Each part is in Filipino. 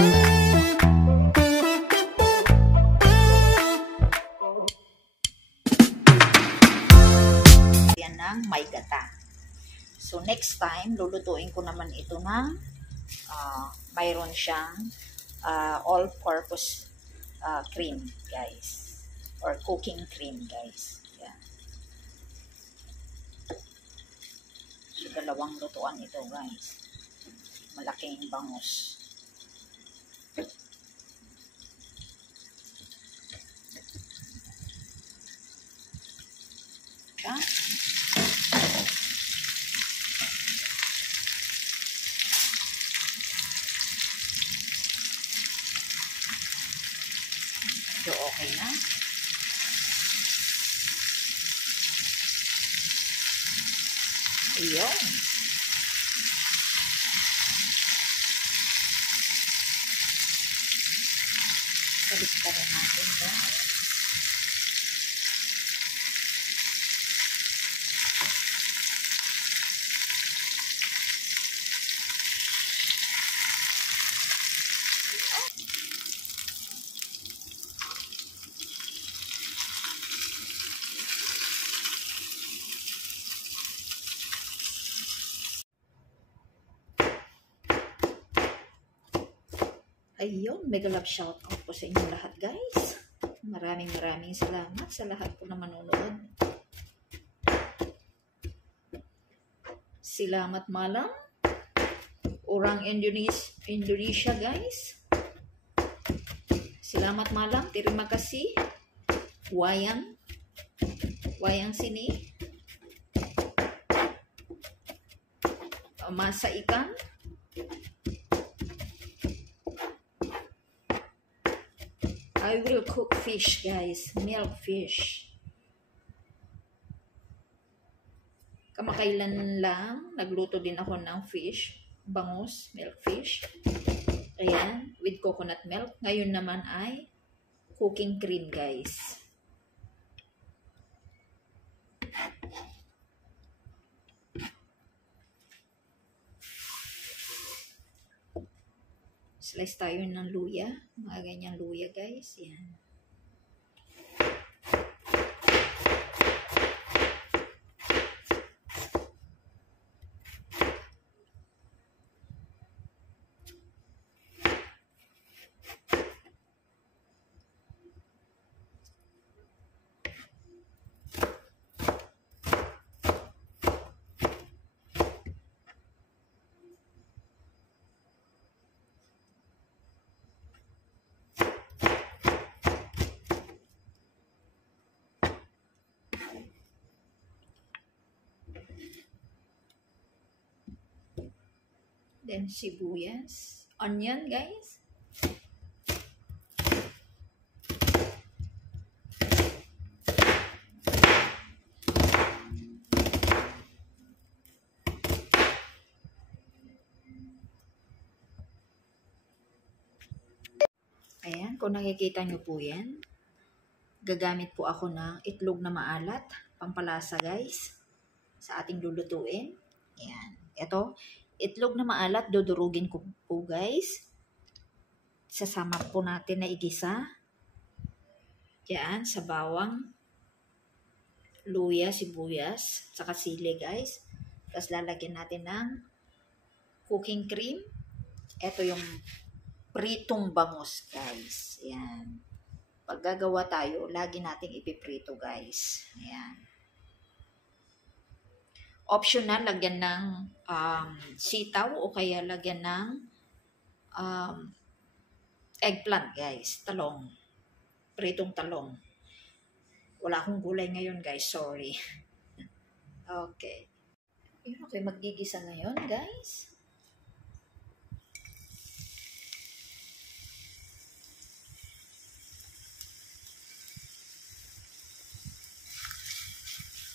Yan ng may gata. So next time, lulutuin ko naman ito ng mayroon siyang all-purpose cream, guys. Or cooking cream, guys. Yan. So dalawang lutuan ito, guys. Malaking bangus. Siya. So, okay na. Ayun. Balik pa rin natin, guys. Ayun, mega love shout out po sa inyo lahat, guys. Maraming salamat sa lahat po na manonood. Salamat malam. Orang Indonesia, guys. Salamat malam. Terima kasih. Wayang sini. Masa ikan. I will cook fish, guys. Milk fish. Kamakailan lang, nagluto din ako ng fish. Bangus, milk fish. Ayan, with coconut milk. Ngayon naman ay cooking cream, guys. Slice tayo ng luya. Mga ganyang luya, guys. Yan. Then sibuyas, onion, guys. Ayan, kung nakikita nyo po yan, gagamit po ako ng itlog na maalat, pampalasa, guys, sa ating lulutuin. Ayan, ito. Itlog na maalat, dudurugin ko po, guys. Sasama po natin na igisa. Yan, sa bawang, luya, sibuyas, saka sili, guys. Tapos lalagyan natin ng cooking cream. Ito yung pritong bangus, guys. Yan. Pag gagawa tayo, lagi nating ipiprito, guys. Yan. Optional, lagyan ng sitaw o kaya lagyan ng eggplant, guys. Talong. Pritong talong. Wala akong gulay ngayon, guys. Sorry. Okay. Okay, magigisa ngayon, guys.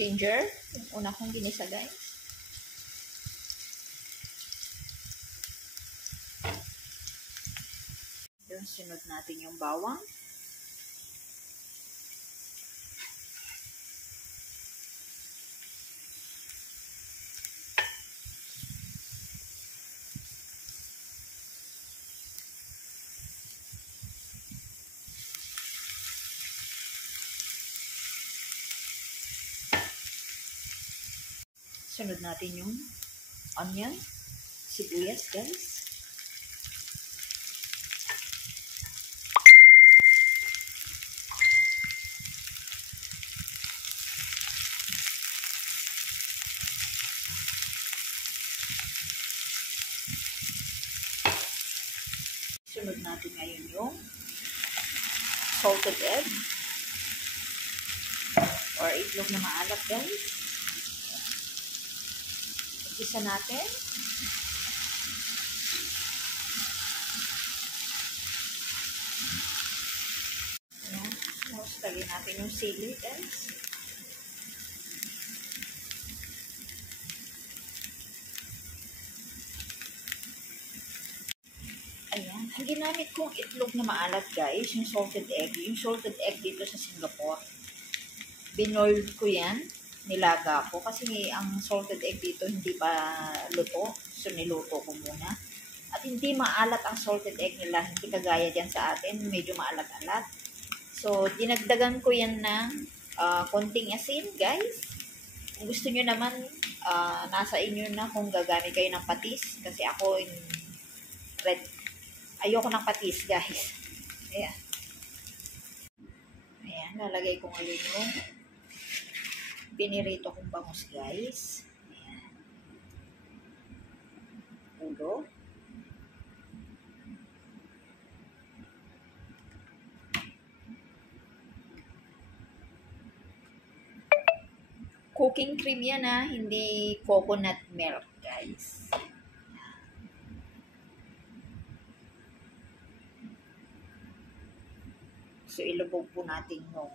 Ginger, yung una kong ginisa, guys. Then, sunod natin yung bawang. Sunod natin yung onion, sibuyas guys. Sunod natin ngayon yung salted egg or itlog na maalat guys. Isa natin. Ayan. Tapos lagyan natin yung sili guys. Ayan. Ang ginamit kong itlog na maalat guys, yung salted egg. Yung salted egg dito sa Singapore. Binoil ko yan. Nilaga ko. Kasi ang salted egg dito hindi pa luto. So niluto ko muna. At hindi maalat ang salted egg nila. Hindi kagaya dyan sa atin. Medyo maalat-alat. So dinagdagan ko yan ng konting asin guys. Kung gusto nyo naman, nasa inyo na kung gagamit kayo ng patis. Kasi ako ayoko ng patis, guys. Ayan. Ayan, lalagay ko ngayon yung binirito kong bangus, guys. Ayan. Ulo. Cooking cream yan, hindi coconut milk, guys. So, ilubog po natin yung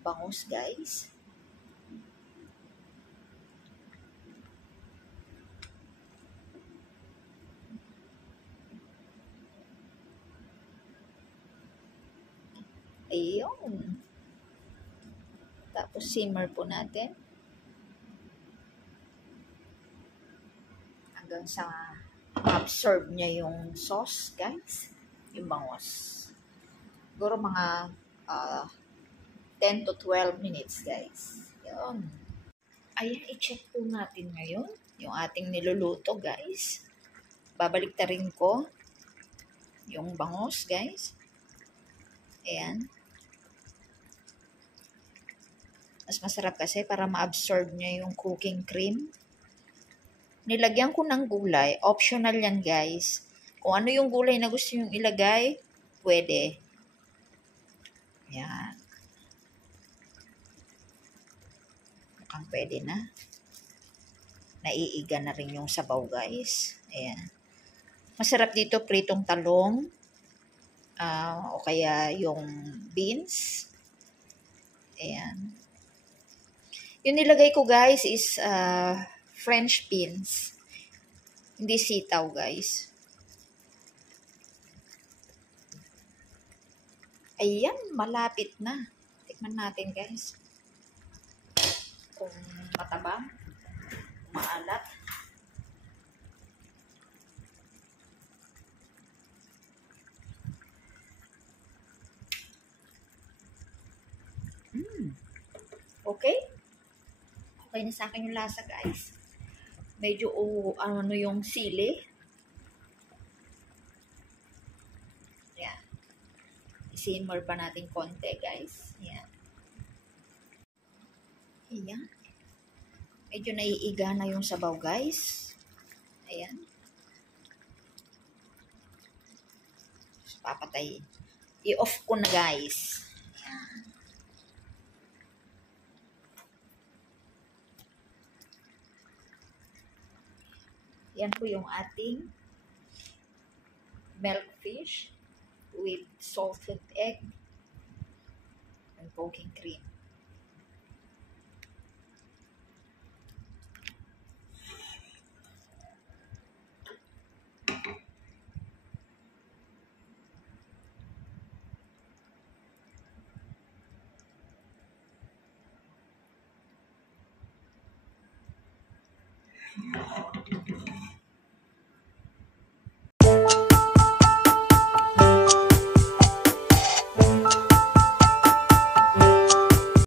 bangus, guys. Ayun. Tapos, simmer po natin. Hanggang sa ma-absorb niya yung sauce, guys. Yung bangus. Siguro mga 10 to 12 minutes, guys. Yun. Ayan, i-check po natin ngayon yung ating niluluto, guys. Babaliktarin ko yung bangus, guys. Ayan. Mas masarap kasi para ma-absorb niya yung cooking cream. Nilagyan ko ng gulay. Optional yan, guys. Kung ano yung gulay na gusto yung ilagay, pwede. Ayan. Mukhang pwede na. Naiiga na rin yung sabaw, guys. Ayan. Masarap dito pritong talong. O kaya yung beans. Ayan. Yung nilagay ko, guys, is French beans. Hindi sitaw, guys. Ayan, malapit na. Tikman natin, guys. Kung mataba, maalat. Okay? Okay na sa akin yung lasa, guys. Medyo yung sili. Yan. I-simmer pa natin konti, guys. Yan. Ayan. Medyo naiiga na yung sabaw, guys. Ayan. So, papatayin. I-off ko na, guys. Ayan. Yan po yung ating milk fish with salted egg and cooking cream.